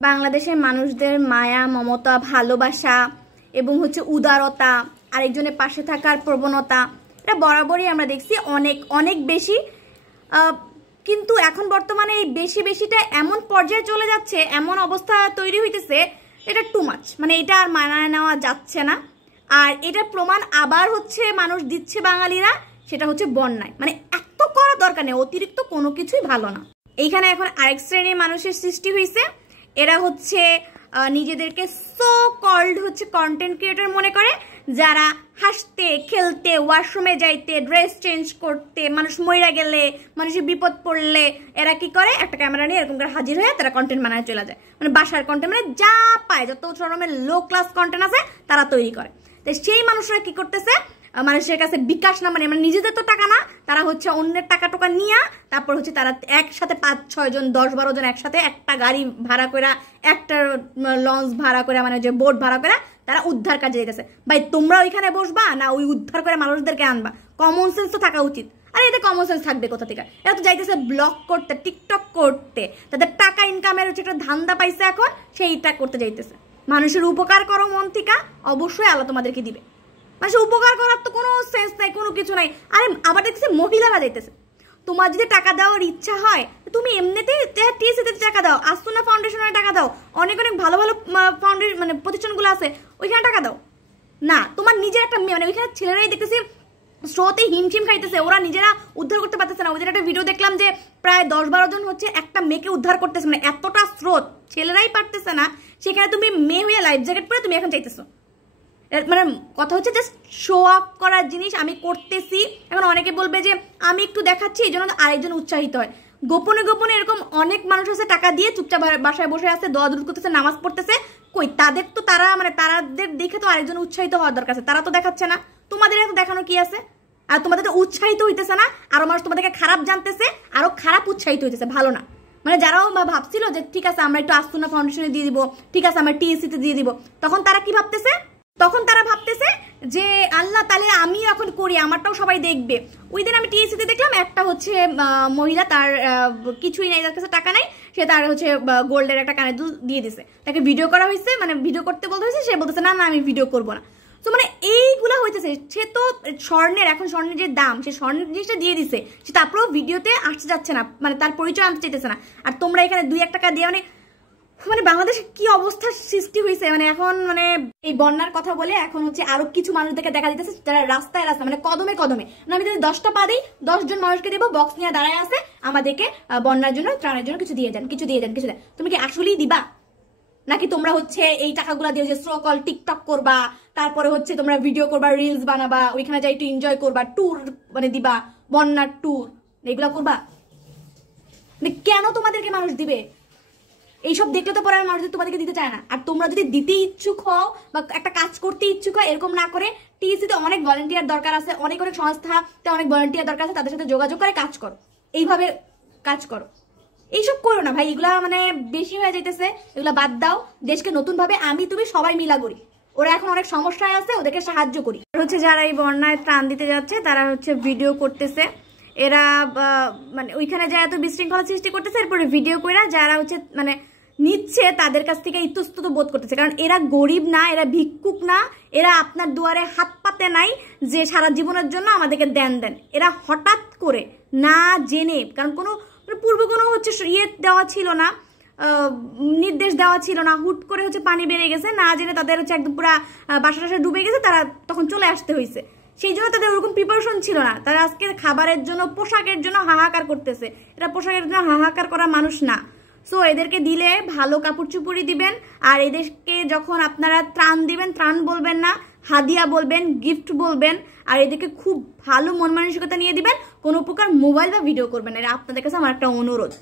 বাংলাদেশের মানুষদের মায়া মমতা ভালোবাসা এবং হচ্ছে উদারতা আরেকজনের পাশে থাকার প্রবণতা এটা বরাবরই আমরা দেখছি অনেক অনেক বেশি। কিন্তু এখন বর্তমানে এই বেশি বেশিটা এমন পর্যায়ে চলে যাচ্ছে, এমন অবস্থা তৈরি হইতেছে, এটা টু মাচ, মানে এটা আর মানায় নেওয়া যাচ্ছে না। আর এটার প্রমাণ আবার হচ্ছে মানুষ দিচ্ছে বাঙালিরা, সেটা হচ্ছে বন্যায়। মানে এত করা দরকার নেই, অতিরিক্ত কোনো কিছুই ভালো না। এইখানে এখন আরেক শ্রেণীর মানুষের সৃষ্টি হয়েছে, এরা হচ্ছে নিজেদেরকে সো কল্ড হচ্ছে কন্টেন্ট ক্রিয়েটর মনে করে, যারা হাসতে খেলতে ওয়াশরুমে যাইতে ড্রেস চেঞ্জ করতে মানুষ মইরা গেলে মানুষের বিপদ পড়লে এরা কি করে একটা ক্যামেরা নিয়ে এরকম করে হাজির হয়ে তারা কন্টেন্ট বানায় চলে যায়। মানে বাসার কন্টেন্ট, মানে যা পায় যত ধরনের লো ক্লাস কন্টেন্ট আছে তারা তৈরি করে। তো সেই মানুষরা কি করতেছে, মানুষের কাছে বিকাশ না, মানে নিজেদের তো টাকা না, তারা হচ্ছে অন্যের টাকা টোকা নিয়ে তারপর হচ্ছে তারা একসাথে 5-6 জন 10-12 জন একসাথে একটা গাড়ি ভাড়া করে, একটা লঞ্চ ভাড়া করে, মানে যে বোট ভাড়া করে তারা উদ্ধার কাজে যেতেছে। ভাই তোমরা ওইখানে বসবা না ওই উদ্ধার করে মানুষদেরকে আনবা? কমন সেন্স তো থাকা উচিত। আর এতে কমন সেন্স থাকবে কোথা থেকে? এরা তো যাইতেছে ব্লগ করতে, টিকটক করতে, তাদের টাকা ইনকামের হচ্ছে একটা ধান্দা পাইছে এখন, সেইটা করতে যাইতেছে। মানুষের উপকার করো মন থেকে, অবশ্যই আল্লাহ তোমাদেরকে দিবে। মানুষের উপকার করার তো কোনো সেন্স নাই, কোনো কিছু নাই। আরে আবার দেখতেছে মহিলারা যাইতেছে। তোমার যদি টাকা দেওয়ার ইচ্ছা হয় তুমি এমনিতেই টিএসসিতে টাকা দাও, আসুনা ফাউন্ডেশনের টাকা দাও, অনেক অনেক ভালো ভালো ফাউন্ডেশন মানে প্রতিষ্ঠানগুলো আছে ওইখানে টাকা দাও না। তোমার নিজের একটা মেয়ে, মানে ওইখানে ছেলেরাই দেখতেছি স্রোতে হিমশিম খাইতেছে, ওরা নিজেরা উদ্ধার করতে পারতেছে না। ওদের একটা ভিডিও দেখলাম যে প্রায় 10-12 জন হচ্ছে একটা মেয়েকে উদ্ধার করতেছে, মানে এতটা স্রোত, ছেলেরাই পারতেছে না, সেখানে তুমি মেয়ে হয়ে লাইফ জ্যাকেট পরে তুমি এখন চাইতেছো। মানে কথা হচ্ছে জাস্ট শো আপ করার জিনিস আমি করতেছি। এখন অনেকে বলবে যে আমি একটু দেখাচ্ছি এই জন্য আরেকজন উৎসাহিত হয়। গোপনে গোপনে এরকম অনেক মানুষ আছে টাকা দিয়ে চুপচাপ বাসায় বসে আছে, দোয়া দূর করতেছে, নামাজ পড়তেছে। কই তাদের তো তারা মানে তাদের দেখে তো আরেকজন উৎসাহিত হওয়ার দরকার আছে, তারা তো দেখাচ্ছে না। তোমাদের এত দেখানো কি আছে? আর তোমাদের তো উৎসাহিত হইতেছে না, আরো মানুষ তোমাদেরকে খারাপ জানতেছে, আরো খারাপ উৎসাহিত হইতেছে, ভালো না। মানে যারাও ভাবছিল যে ঠিক আছে আমরা একটু আসুনা ফাউন্ডেশনে দিয়ে দিব, ঠিক আছে আমরা টিএসসিতে দিয়ে দিব, তখন তারা কি ভাবতেছে? তখন তারা ভাবতেছে যে আল্লাহ তাহলে আমি এখন করি, আমারটাও সবাই দেখবে। ওই দিন আমি টিএসসিতে দেখলাম একটা হচ্ছে মহিলা, তার কিছুই নাই, তার কাছে টাকা নাই, সে তার হচ্ছে গোল্ডের একটা কানের দুল দিয়ে দিছে, তাকে ভিডিও করা হয়েছে, মানে ভিডিও করতে বলতে হয়েছে, সে বলতেছে না না আমি ভিডিও করবো না। তো মানে এইগুলা হইতেছে, সে তো স্বর্ণের, এখন স্বর্ণের যে দাম, সে স্বর্ণের জিনিসটা দিয়ে দিছে, সে তারপরেও ভিডিওতে আসতে যাচ্ছে না, মানে তার পরিচয় আনতে চাইতেছে না। আর তোমরা এখানে 2-1 টাকা দিয়ে মানে বাংলাদেশে কি অবস্থার সৃষ্টি হয়েছে। মানে এখন মানে এই বন্যার কথা বলে এখন হচ্ছে আরো কিছু মানুষদেরকে দেখা দিতেছে যারা রাস্তায় মানে কদমে কদমে, আমি যদি 10টা পা দিই 10 জন মানুষকে দেবো, বক্স নিয়ে দাঁড়ায় আছে, আমাদেরকে বন্যার জন্য ত্রাণের জন্য কিছু দিয়ে যান, কিছু দিয়ে যান, কিছু দেন। তুমি কি আসলেই দিবা? নাকি তোমরা হচ্ছে এই টাকাগুলা দিয়ে যে স্লো কল টিকটক করবা, তারপরে হচ্ছে তোমরা ভিডিও করবা, রিলস বানাবা, ওইখানে যাই একটু এনজয় করবা, ট্যুর মানে দিবা, বন্যার ট্যুর এগুলা করবা? মানে কেন তোমাদেরকে মানুষ দিবে? এইসব দেখলে তো পরে মানুষ তোমাদেরকে দিতে চায় না। আর তোমরা যদি দিতে ইচ্ছুক হও বা একটা কাজ করতে ইচ্ছুক হয়, এরকম না করে টিএসসিতে অনেক ভলেন্টিয়ার দরকার আছে, অনেক অনেক সংস্থাতে অনেক ভলেন্টিয়ার দরকার আছে, তাদের সাথে যোগাযোগ করে কাজ করো, এইভাবে কাজ করো। এইসব করো না ভাই, এগুলা মানে বেশি হয়ে যাইতেছে, এগুলা বাদ দাও। দেশকে নতুন ভাবে আমি তুমি সবাই মিলা করি। ওরা এখন অনেক সমস্যায় আছে, ওদেরকে সাহায্য করি। হচ্ছে যারা এই বন্যায় ত্রাণ দিতে যাচ্ছে তারা হচ্ছে ভিডিও করতেছে, এরা মানে ওইখানে যা এত বিশৃঙ্খলা সৃষ্টি করতেছে, এরপরে ভিডিও করে যারা হচ্ছে মানে নিচ্ছে তাদের কাছ থেকে ইতস্তত বোধ করতেছে। কারণ এরা গরিব না, এরা ভিক্ষুক না, এরা আপনার দুয়ারে হাত পাতে নাই যে সারা জীবনের জন্য আমাদেরকে দেন। এরা হঠাৎ করে না জেনে, কারণ কোনো পূর্ব কোনো হচ্ছে ইয়ে দেওয়া ছিল না, নির্দেশ দেওয়া ছিল না, হুট করে হচ্ছে পানি বেড়ে গেছে, না জেনে তাদের হচ্ছে একদম পুরা বাসা টাসা ডুবে গেছে, তারা তখন চলে আসতে হয়েছে। সেই জন্য তাদের ওরকম প্রিপারেশন ছিল না, তারা আজকে খাবারের জন্য পোশাকের জন্য হাহাকার করতেছে। এরা পোশাকের জন্য হাহাকার করা মানুষ না। সো এদেরকে দিলে ভালো কাপড় চুপড়ি দিবেন, আর এদেরকে যখন আপনারা ত্রাণ দিবেন, ত্রাণ বলবেন না, হাদিয়া বলবেন, গিফট বলবেন, আর এদেরকে খুব ভালো মন মানসিকতা নিয়ে দিবেন। কোনো প্রকার মোবাইল বা ভিডিও করবেন না, এটা আপনাদের কাছে আমার একটা অনুরোধ।